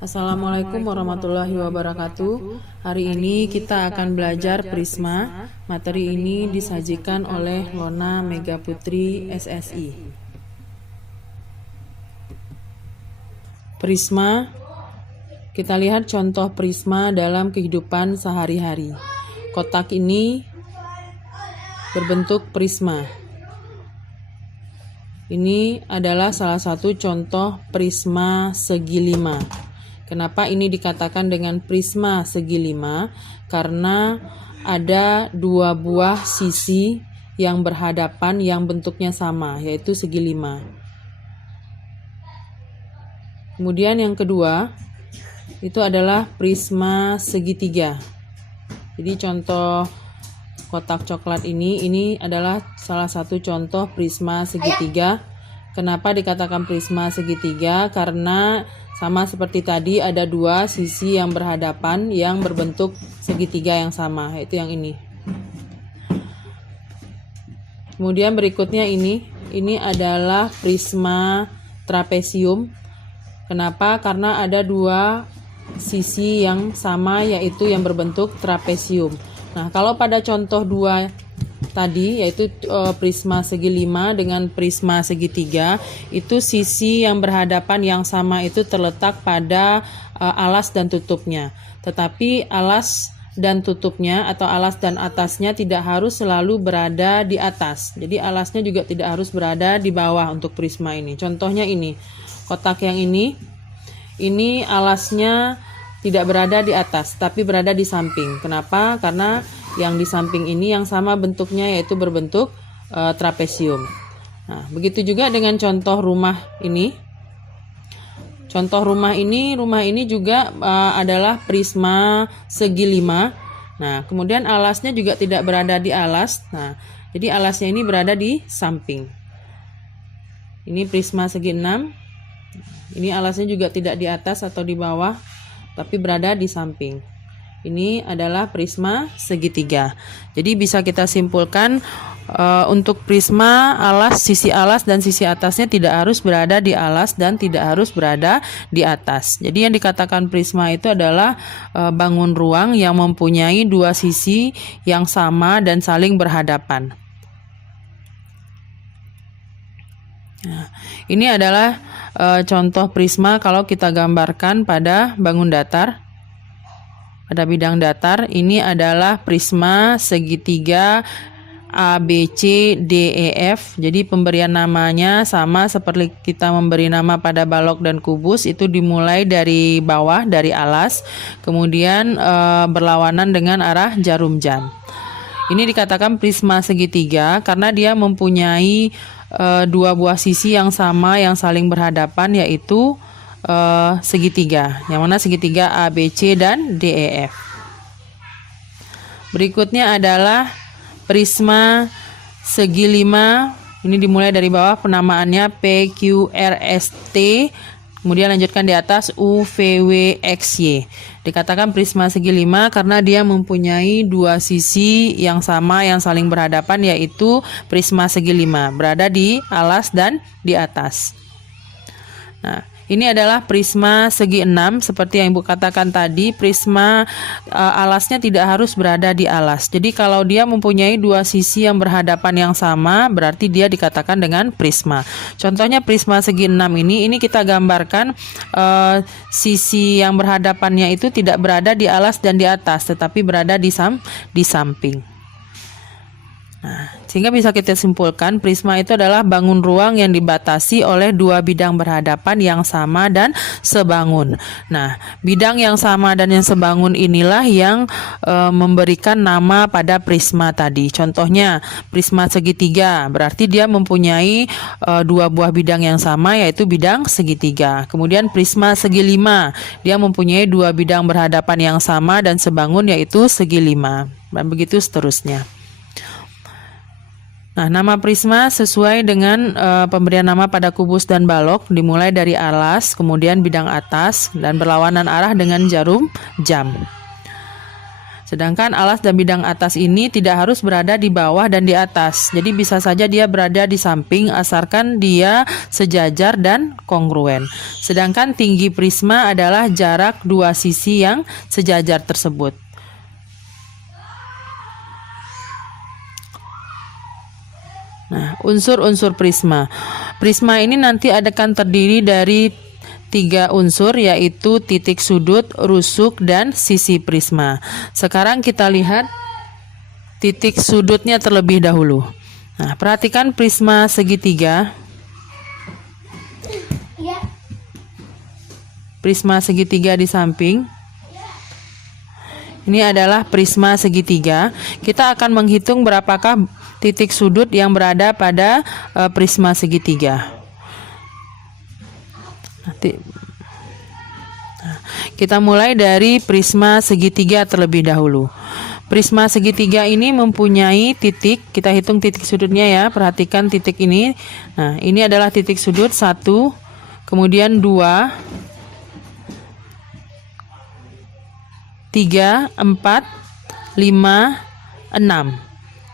Assalamualaikum warahmatullahi wabarakatuh. Hari ini kita akan belajar prisma. Materi ini disajikan oleh Lona Megaputri SSI. Prisma. Kita lihat contoh prisma dalam kehidupan sehari-hari. Kotak ini berbentuk prisma. Ini adalah salah satu contoh prisma segi 5. Kenapa ini dikatakan dengan prisma segi 5? Karena ada dua buah sisi yang berhadapan yang bentuknya sama, yaitu segi 5. Kemudian yang kedua, itu adalah prisma segitiga. Jadi contoh kotak coklat ini adalah salah satu contoh prisma segitiga. Kenapa dikatakan prisma segitiga? Karena sama seperti tadi ada dua sisi yang berhadapan yang berbentuk segitiga yang sama, yaitu yang ini. Kemudian berikutnya ini adalah prisma trapesium. Kenapa? Karena ada dua sisi yang sama, yaitu yang berbentuk trapesium. Nah, kalau pada contoh dua tadi, yaitu prisma segi 5 dengan prisma segitiga, itu sisi yang berhadapan yang sama itu terletak pada alas dan tutupnya. Tetapi alas dan tutupnya atau alas dan atasnya tidak harus selalu berada di atas. Jadi alasnya juga tidak harus berada di bawah untuk prisma ini. Contohnya ini, kotak yang ini alasnya tidak berada di atas, tapi berada di samping. Kenapa? Karena yang di samping ini yang sama bentuknya, yaitu berbentuk trapesium. Nah, begitu juga dengan contoh rumah ini. Contoh rumah ini juga adalah prisma segi 5. Nah, kemudian alasnya juga tidak berada di alas. Nah, jadi alasnya ini berada di samping. Ini prisma segi 6. Ini alasnya juga tidak di atas atau di bawah, tapi berada di samping. Ini adalah prisma segitiga. Jadi bisa kita simpulkan untuk prisma, sisi alas dan sisi atasnya tidak harus berada di alas dan tidak harus berada di atas. Jadi yang dikatakan prisma itu adalah bangun ruang yang mempunyai dua sisi yang sama dan saling berhadapan. Nah, ini adalah contoh prisma kalau kita gambarkan pada bangun datar. Pada bidang datar, ini adalah prisma segitiga A, B, C, D, E, F. Jadi pemberian namanya sama seperti kita memberi nama pada balok dan kubus. Itu dimulai dari bawah, dari alas, kemudian berlawanan dengan arah jarum jam. Ini dikatakan prisma segitiga karena dia mempunyai dua buah sisi yang sama yang saling berhadapan, yaitu segitiga, yang mana segitiga A, B, C, dan D, E, F. Berikutnya adalah prisma segi 5. Ini dimulai dari bawah, penamaannya P, Q, R, S, T, kemudian lanjutkan di atas U, V, W, X, Y. Dikatakan prisma segi 5 karena dia mempunyai dua sisi yang sama yang saling berhadapan, yaitu prisma segi 5, berada di alas dan di atas. Nah, ini adalah prisma segi 6. Seperti yang Ibu katakan tadi, prisma alasnya tidak harus berada di alas. Jadi kalau dia mempunyai dua sisi yang berhadapan yang sama, berarti dia dikatakan dengan prisma. Contohnya prisma segi 6 ini kita gambarkan sisi yang berhadapannya itu tidak berada di alas dan di atas, tetapi berada di samping. Nah, sehingga bisa kita simpulkan prisma itu adalah bangun ruang yang dibatasi oleh dua bidang berhadapan yang sama dan sebangun. Nah, bidang yang sama dan yang sebangun inilah yang memberikan nama pada prisma tadi. Contohnya prisma segitiga, berarti dia mempunyai dua buah bidang yang sama, yaitu bidang segitiga. Kemudian prisma segi 5, dia mempunyai dua bidang berhadapan yang sama dan sebangun, yaitu segi 5. Dan begitu seterusnya. Nah, nama prisma sesuai dengan pemberian nama pada kubus dan balok, dimulai dari alas, kemudian bidang atas, dan berlawanan arah dengan jarum jam. Sedangkan alas dan bidang atas ini tidak harus berada di bawah dan di atas. Jadi bisa saja dia berada di samping asalkan dia sejajar dan kongruen. Sedangkan tinggi prisma adalah jarak dua sisi yang sejajar tersebut. Nah, unsur-unsur prisma. Prisma ini nanti akan terdiri dari 3 unsur, yaitu titik sudut, rusuk, dan sisi prisma. Sekarang kita lihat titik sudutnya terlebih dahulu. Nah, perhatikan prisma segitiga. Prisma segitiga di samping. Ini adalah prisma segitiga. Kita akan menghitung berapakah titik sudut yang berada pada prisma segitiga. Kita mulai dari prisma segitiga terlebih dahulu. Prisma segitiga ini mempunyai titik, kita hitung titik sudutnya ya, perhatikan titik ini. Nah, ini adalah titik sudut 1, kemudian 2, 3, 4, 5, 6.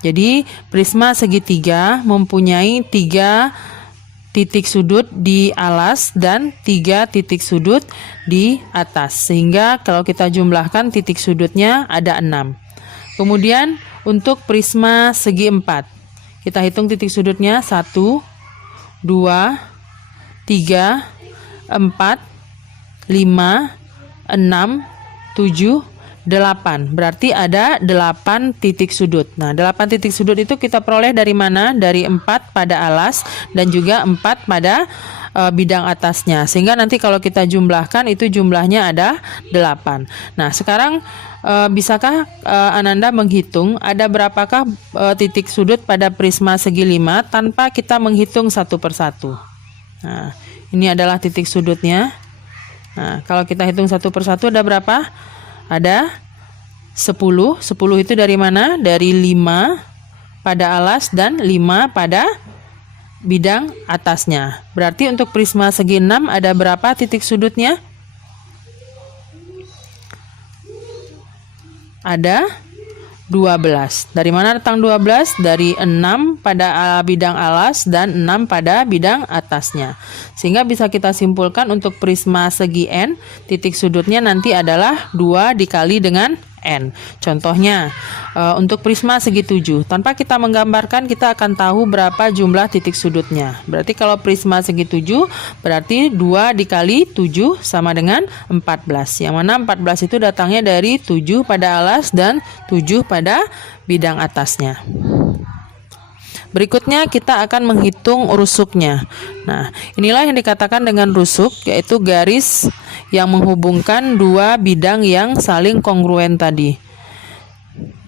Jadi prisma segitiga mempunyai 3 titik sudut di alas dan 3 titik sudut di atas, sehingga kalau kita jumlahkan titik sudutnya ada 6. Kemudian untuk prisma segi 4, kita hitung titik sudutnya 1, 2, 3, 4, 5, 6, 7, 8. Berarti ada 8 titik sudut. Nah, 8 titik sudut itu kita peroleh dari mana? Dari 4 pada alas dan juga 4 pada bidang atasnya. Sehingga nanti kalau kita jumlahkan itu jumlahnya ada 8. Nah, sekarang bisakah Ananda menghitung ada berapakah titik sudut pada prisma segi 5 tanpa kita menghitung satu persatu? Nah, ini adalah titik sudutnya. Nah, kalau kita hitung satu persatu ada berapa? Ada 10. 10 itu dari mana? Dari 5 pada alas dan 5 pada bidang atasnya. Berarti untuk prisma segi 6 ada berapa titik sudutnya? Ada 12. Dari mana datang 12? Dari 6 pada bidang alas dan 6 pada bidang atasnya. Sehingga bisa kita simpulkan untuk prisma segi N, titik sudutnya nanti adalah 2 dikali dengan N. Contohnya, untuk prisma segi 7, tanpa kita menggambarkan kita akan tahu berapa jumlah titik sudutnya. Berarti kalau prisma segi 7, berarti 2 dikali 7 sama dengan 14. Yang mana 14 itu datangnya dari 7 pada alas dan 7 pada bidang atasnya. Berikutnya kita akan menghitung rusuknya. Nah, inilah yang dikatakan dengan rusuk, yaitu garis yang menghubungkan dua bidang yang saling kongruen tadi.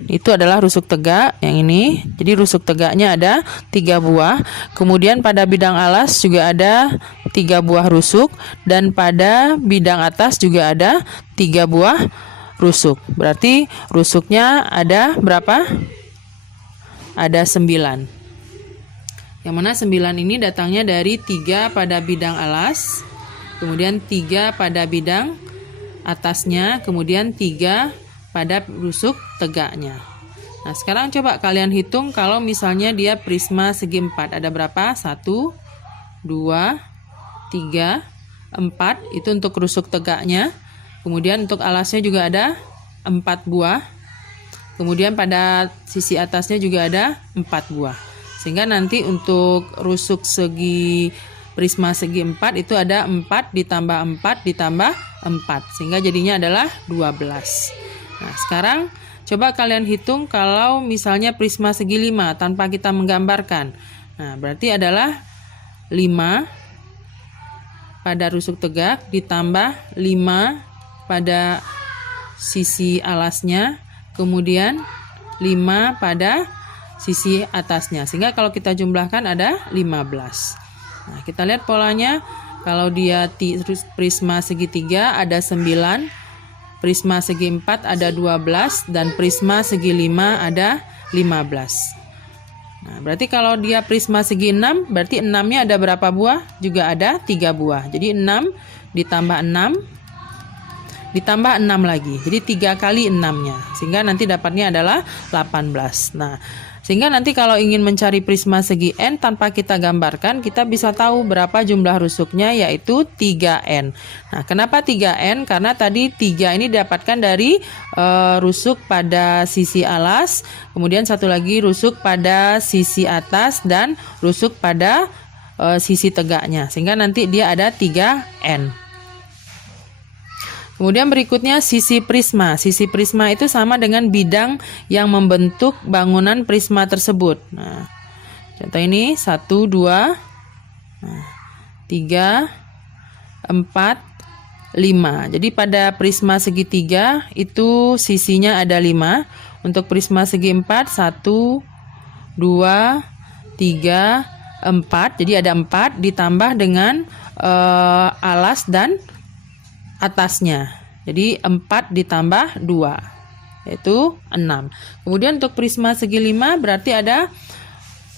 Itu adalah rusuk tegak yang ini. Jadi rusuk tegaknya ada 3 buah. Kemudian pada bidang alas juga ada 3 buah rusuk. Dan pada bidang atas juga ada 3 buah rusuk. Berarti rusuknya ada berapa? Ada 9. Yang mana 9 ini datangnya dari 3 pada bidang alas, kemudian 3 pada bidang atasnya, kemudian 3 pada rusuk tegaknya. Nah, sekarang coba kalian hitung kalau misalnya dia prisma segi 4. Ada berapa? 1, 2, 3, 4. Itu untuk rusuk tegaknya. Kemudian untuk alasnya juga ada 4 buah. Kemudian pada sisi atasnya juga ada 4 buah. Sehingga nanti untuk rusuk segi prisma segi 4 itu ada 4 ditambah 4 ditambah 4. Sehingga jadinya adalah 12. Nah, sekarang coba kalian hitung kalau misalnya prisma segi 5 tanpa kita menggambarkan. Nah, berarti adalah 5 pada rusuk tegak ditambah 5 pada sisi alasnya, kemudian 5 pada sisi atasnya, sehingga kalau kita jumlahkan ada 15. Nah, kita lihat polanya. Kalau dia prisma segitiga ada 9, prisma segi 4 ada 12, dan prisma segi 5 ada 15. Nah, berarti kalau dia prisma segi 6, berarti 6-nya ada berapa buah? Juga ada 3 buah. Jadi 6 ditambah 6 ditambah 6 lagi. Jadi 3 kali 6-nya. Sehingga nanti dapatnya adalah 18. Nah, sehingga nanti kalau ingin mencari prisma segi N tanpa kita gambarkan, kita bisa tahu berapa jumlah rusuknya, yaitu 3N. Nah, kenapa 3N? Karena tadi 3 ini didapatkan dari rusuk pada sisi alas, kemudian satu lagi rusuk pada sisi atas, dan rusuk pada sisi tegaknya. Sehingga nanti dia ada 3N. Kemudian berikutnya sisi prisma. Sisi prisma itu sama dengan bidang yang membentuk bangunan prisma tersebut. Nah, contoh ini 1, 2, 3, 4, 5. Jadi pada prisma segitiga itu sisinya ada 5. Untuk prisma segi 4, 1, 2, 3, 4. Jadi ada 4 ditambah dengan alas dan atasnya. Jadi 4 ditambah 2 yaitu 6. Kemudian untuk prisma segi 5 berarti ada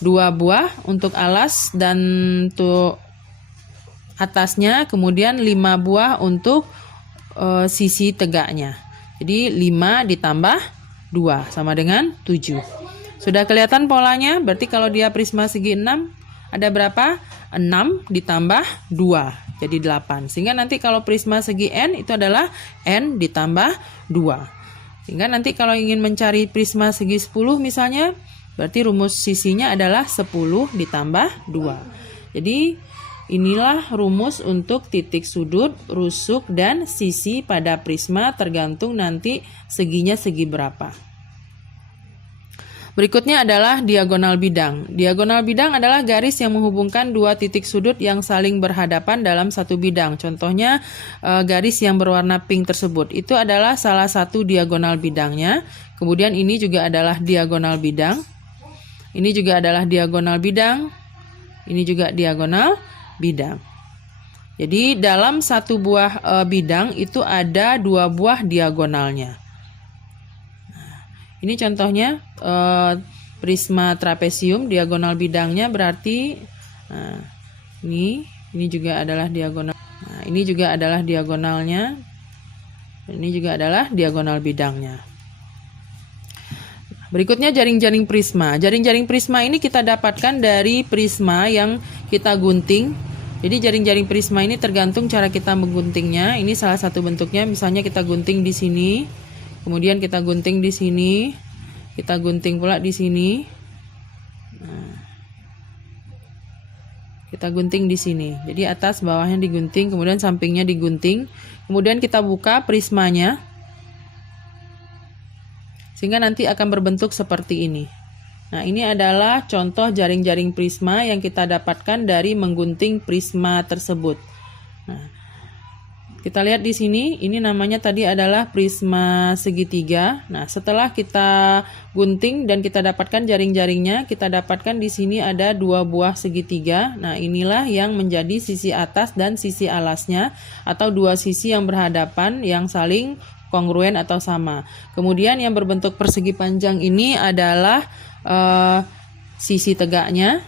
2 buah untuk alas dan untuk atasnya, kemudian 5 buah untuk sisi tegaknya. Jadi 5 ditambah 2 sama dengan 7. Sudah kelihatan polanya? Berarti kalau dia prisma segi 6 ada berapa? 6 ditambah 2 jadi 8. Sehingga nanti kalau prisma segi N itu adalah N ditambah 2. Sehingga nanti kalau ingin mencari prisma segi 10 misalnya, berarti rumus sisinya adalah 10 ditambah 2. Jadi inilah rumus untuk titik sudut, rusuk, dan sisi pada prisma tergantung nanti seginya segi berapa. Berikutnya adalah diagonal bidang. Diagonal bidang adalah garis yang menghubungkan dua titik sudut yang saling berhadapan dalam satu bidang. Contohnya garis yang berwarna pink tersebut. Itu adalah salah satu diagonal bidangnya. Kemudian ini juga adalah diagonal bidang. Ini juga adalah diagonal bidang. Ini juga diagonal bidang. Jadi dalam satu buah bidang itu ada 2 buah diagonalnya. Ini contohnya prisma trapesium, diagonal bidangnya berarti ini juga adalah diagonal. Nah, ini juga adalah diagonalnya. Ini juga adalah diagonal bidangnya. Berikutnya jaring-jaring prisma. Jaring-jaring prisma ini kita dapatkan dari prisma yang kita gunting. Jadi jaring-jaring prisma ini tergantung cara kita mengguntingnya. Ini salah satu bentuknya, misalnya kita gunting di sini. Kemudian kita gunting di sini, kita gunting pula di sini. Nah, kita gunting di sini. Jadi atas bawahnya digunting, kemudian sampingnya digunting. Kemudian kita buka prismanya, sehingga nanti akan berbentuk seperti ini. Nah, ini adalah contoh jaring-jaring prisma yang kita dapatkan dari menggunting prisma tersebut. Nah, kita lihat di sini, ini namanya tadi adalah prisma segitiga. Nah, setelah kita gunting dan kita dapatkan jaring-jaringnya, kita dapatkan di sini ada 2 buah segitiga. Nah, inilah yang menjadi sisi atas dan sisi alasnya, atau 2 sisi yang berhadapan yang saling kongruen atau sama. Kemudian yang berbentuk persegi panjang ini adalah sisi tegaknya.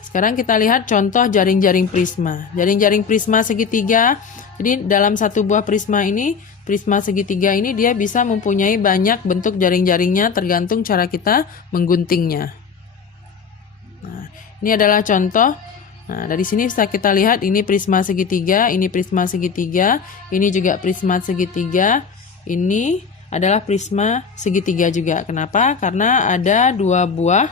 Sekarang kita lihat contoh jaring-jaring prisma. Jaring-jaring prisma segitiga. Jadi dalam satu buah prisma ini, prisma segitiga ini dia bisa mempunyai banyak bentuk jaring-jaringnya tergantung cara kita mengguntingnya. Nah, ini adalah contoh. Nah, dari sini bisa kita lihat ini prisma segitiga, ini prisma segitiga, ini juga prisma segitiga, ini adalah prisma segitiga juga. Kenapa? Karena ada 2 buah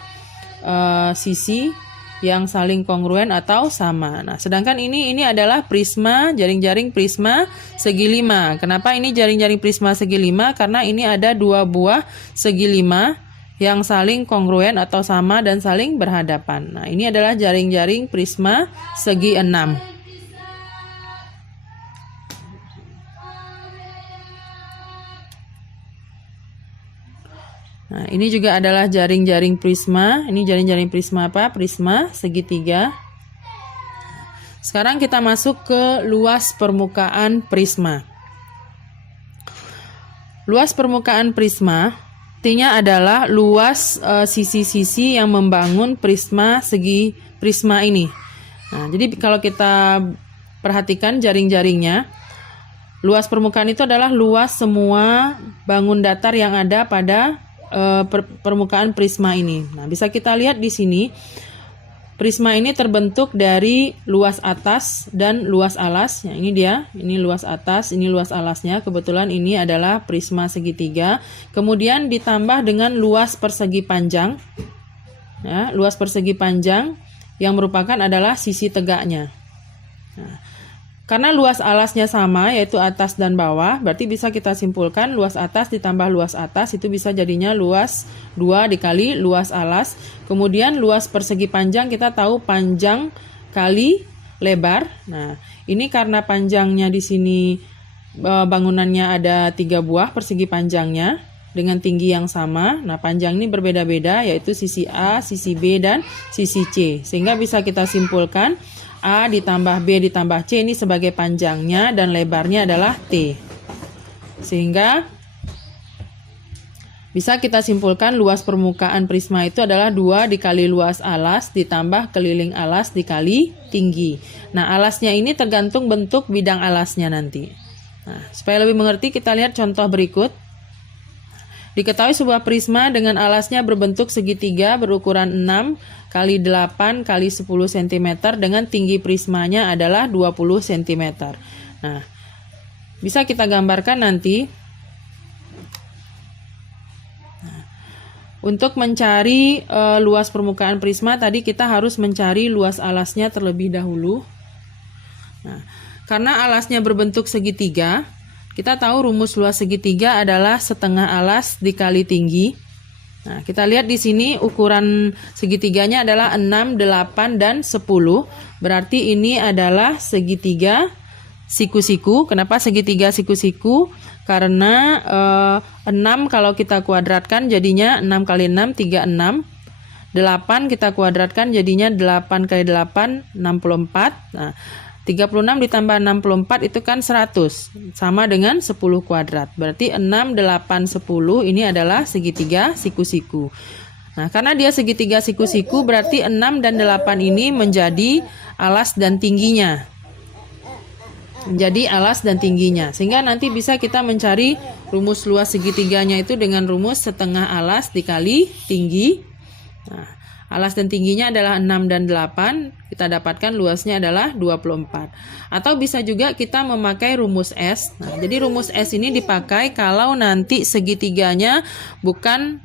sisi yang saling kongruen atau sama. Nah, sedangkan ini adalah prisma, jaring-jaring prisma segi 5. Kenapa ini jaring-jaring prisma segi 5? Karena ini ada 2 buah segi 5 yang saling kongruen atau sama dan saling berhadapan. Nah, ini adalah jaring-jaring prisma segi 6. Nah, ini juga adalah jaring-jaring prisma. Ini jaring-jaring prisma apa? Prisma segitiga. Sekarang kita masuk ke luas permukaan prisma. Luas permukaan prisma artinya adalah luas sisi-sisi yang membangun prisma segi prisma ini. Nah, jadi kalau kita perhatikan jaring-jaringnya. Luas permukaan itu adalah luas semua bangun datar yang ada pada permukaan prisma ini. Nah, bisa kita lihat di sini, prisma ini terbentuk dari luas atas dan luas alas. Ya, ini dia, ini luas atas, ini luas alasnya. Kebetulan ini adalah prisma segitiga. Kemudian ditambah dengan luas persegi panjang. Ya, luas persegi panjang yang merupakan adalah sisi tegaknya. Nah, karena luas alasnya sama, yaitu atas dan bawah, berarti bisa kita simpulkan luas atas ditambah luas atas itu bisa jadinya luas 2 dikali luas alas. Kemudian luas persegi panjang kita tahu panjang kali lebar. Nah, ini karena panjangnya di sini bangunannya ada 3 buah persegi panjangnya dengan tinggi yang sama. Nah, panjang ini berbeda-beda, yaitu sisi A, sisi B, dan sisi C. Sehingga bisa kita simpulkan A ditambah B ditambah C ini sebagai panjangnya dan lebarnya adalah T. Sehingga bisa kita simpulkan luas permukaan prisma itu adalah 2 dikali luas alas ditambah keliling alas dikali tinggi. Nah, alasnya ini tergantung bentuk bidang alasnya nanti. Nah, supaya lebih mengerti kita lihat contoh berikut. Diketahui sebuah prisma dengan alasnya berbentuk segitiga berukuran 6 kali 8 kali 10 cm dengan tinggi prismanya adalah 20 cm. Nah, bisa kita gambarkan nanti. Nah, untuk mencari luas permukaan prisma tadi kita harus mencari luas alasnya terlebih dahulu. Nah, karena alasnya berbentuk segitiga, kita tahu rumus luas segitiga adalah setengah alas dikali tinggi. Nah, kita lihat di sini ukuran segitiganya adalah 6, 8, dan 10. Berarti ini adalah segitiga siku-siku. Kenapa segitiga siku-siku? Karena 6 kalau kita kuadratkan jadinya 6 kali 6, 36. 8 kita kuadratkan jadinya 8 kali 8, 64. Nah, 36 ditambah 64 itu kan 100, sama dengan 10 kuadrat. Berarti 6, 8, 10 ini adalah segitiga siku-siku. Nah, karena dia segitiga siku-siku berarti 6 dan 8 ini menjadi alas dan tingginya. Menjadi alas dan tingginya. Sehingga nanti bisa kita mencari rumus luas segitiganya itu dengan rumus setengah alas dikali tinggi. Nah, alas dan tingginya adalah 6 dan 8, kita dapatkan luasnya adalah 24. Atau bisa juga kita memakai rumus S. Nah, jadi rumus S ini dipakai kalau nanti segitiganya bukan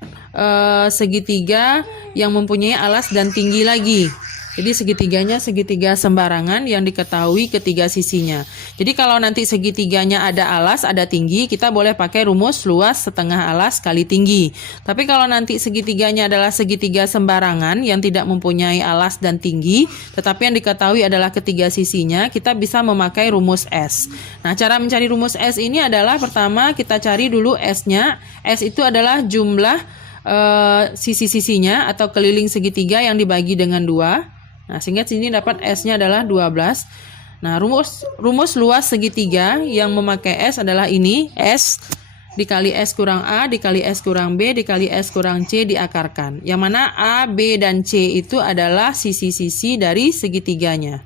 segitiga yang mempunyai alas dan tinggi lagi. Jadi segitiganya segitiga sembarangan yang diketahui ketiga sisinya. Jadi kalau nanti segitiganya ada alas, ada tinggi, kita boleh pakai rumus luas setengah alas kali tinggi. Tapi kalau nanti segitiganya adalah segitiga sembarangan yang tidak mempunyai alas dan tinggi, tetapi yang diketahui adalah ketiga sisinya, kita bisa memakai rumus S. Nah, cara mencari rumus S ini adalah pertama kita cari dulu S-nya. S itu adalah jumlah sisi-sisinya atau keliling segitiga yang dibagi dengan 2. Nah, sehingga sini dapat S-nya adalah 12. Nah, rumus luas segitiga yang memakai S adalah ini, S dikali S kurang A dikali S kurang B dikali S kurang C diakarkan. Yang mana A, B, dan C itu adalah sisi-sisi dari segitiganya.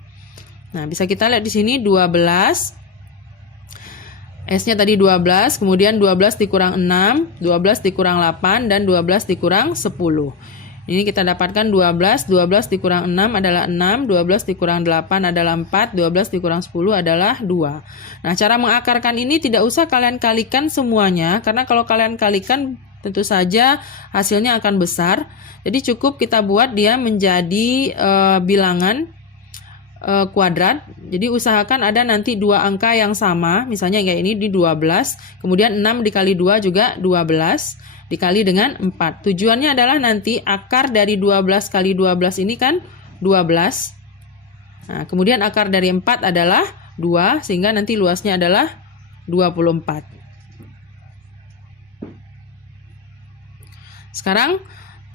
Nah, bisa kita lihat di sini 12. S-nya tadi 12, kemudian 12 dikurang 6, 12 dikurang 8, dan 12 dikurang 10. Ini kita dapatkan 12 dikurang 6 adalah 6, 12 dikurang 8 adalah 4, 12 dikurang 10 adalah 2. Nah, cara mengakarkan ini tidak usah kalian kalikan semuanya, karena kalau kalian kalikan tentu saja hasilnya akan besar. Jadi cukup kita buat dia menjadi bilangan kuadrat. Jadi usahakan ada nanti dua angka yang sama, misalnya kayak ini di 12, kemudian 6 dikali 2 juga 12 dikali dengan 4. Tujuannya adalah nanti akar dari 12 kali 12 ini kan 12. Nah, kemudian akar dari 4 adalah 2, sehingga nanti luasnya adalah 24. Sekarang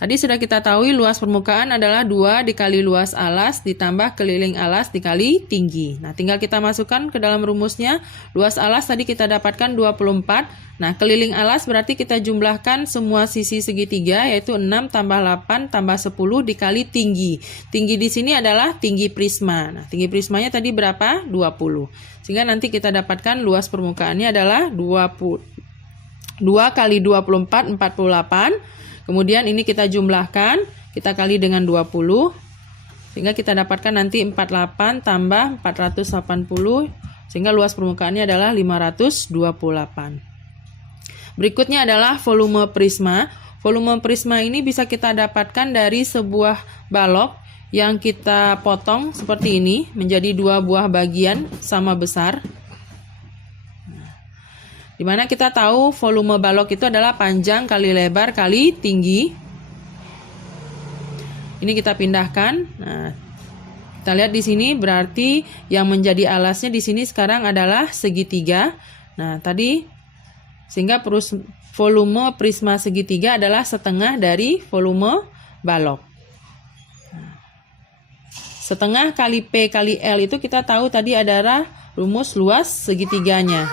Tadi sudah kita tahu luas permukaan adalah 2 dikali luas alas ditambah keliling alas dikali tinggi. Nah, tinggal kita masukkan ke dalam rumusnya. Luas alas tadi kita dapatkan 24. Nah, keliling alas berarti kita jumlahkan semua sisi segitiga, yaitu 6 tambah 8 tambah 10 dikali tinggi. Tinggi di sini adalah tinggi prisma. Nah, tinggi prismanya tadi berapa? 20. Sehingga nanti kita dapatkan luas permukaannya adalah 2 kali 24, 48. Kemudian ini kita jumlahkan, kita kali dengan 20, sehingga kita dapatkan nanti 48 tambah 480, sehingga luas permukaannya adalah 528. Berikutnya adalah volume prisma. Volume prisma ini bisa kita dapatkan dari sebuah balok yang kita potong seperti ini, menjadi 2 buah bagian sama besar. Dimana kita tahu volume balok itu adalah panjang kali lebar kali tinggi. Ini kita pindahkan. Nah, kita lihat di sini berarti yang menjadi alasnya di sini sekarang adalah segitiga. Nah, tadi sehingga volume prisma segitiga adalah setengah dari volume balok. Setengah kali P kali L itu kita tahu tadi adalah rumus luas segitiganya.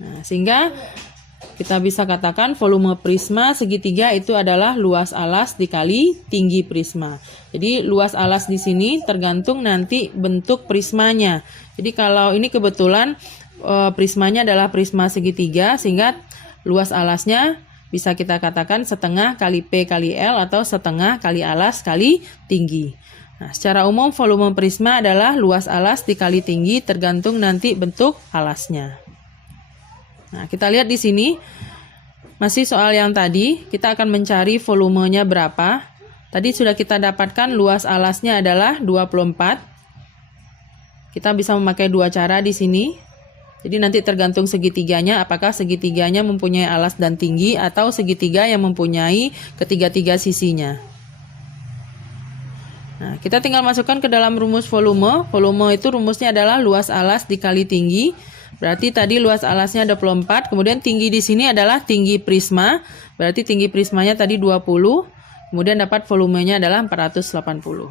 Nah, sehingga kita bisa katakan volume prisma segitiga itu adalah luas alas dikali tinggi prisma. Jadi luas alas di sini tergantung nanti bentuk prismanya. Jadi kalau ini kebetulan prismanya adalah prisma segitiga, sehingga luas alasnya bisa kita katakan setengah kali P kali L atau setengah kali alas kali tinggi. Nah, secara umum volume prisma adalah luas alas dikali tinggi tergantung nanti bentuk alasnya. Nah, kita lihat di sini masih soal yang tadi, kita akan mencari volumenya berapa. Tadi sudah kita dapatkan luas alasnya adalah 24. Kita bisa memakai 2 cara di sini. Jadi nanti tergantung segitiganya, apakah segitiganya mempunyai alas dan tinggi atau segitiga yang mempunyai ketiga-tiga sisinya. Nah, kita tinggal masukkan ke dalam rumus volume. Volume itu rumusnya adalah luas alas dikali tinggi. Berarti tadi luas alasnya 24, kemudian tinggi di sini adalah tinggi prisma. Berarti tinggi prismanya tadi 20, kemudian dapat volumenya adalah 480.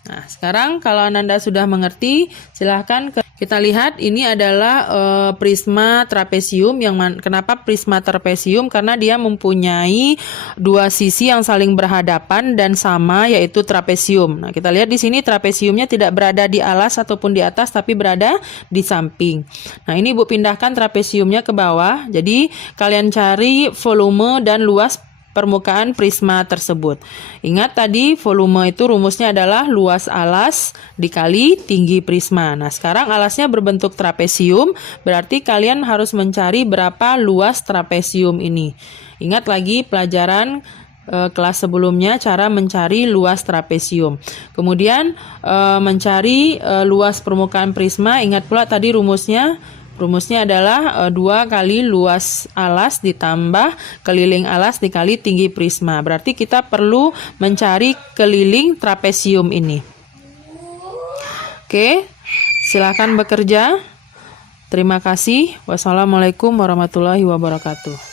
Nah, sekarang kalau Ananda sudah mengerti, silahkan kita lihat ini adalah prisma trapesium. Kenapa prisma trapesium? Karena dia mempunyai 2 sisi yang saling berhadapan dan sama, yaitu trapesium. Nah, kita lihat di sini trapesiumnya tidak berada di alas ataupun di atas, tapi berada di samping. Nah, ini Ibu pindahkan trapesiumnya ke bawah. Jadi kalian cari volume dan luas permukaan prisma tersebut. Ingat tadi volume itu rumusnya adalah luas alas dikali tinggi prisma. Nah, sekarang alasnya berbentuk trapesium, berarti kalian harus mencari berapa luas trapesium ini. Ingat lagi pelajaran kelas sebelumnya cara mencari luas trapesium. Kemudian mencari luas permukaan prisma, ingat pula tadi rumusnya adalah 2 kali luas alas ditambah keliling alas dikali tinggi prisma. Berarti kita perlu mencari keliling trapesium ini. Oke, silakan bekerja. Terima kasih. Wassalamualaikum warahmatullahi wabarakatuh.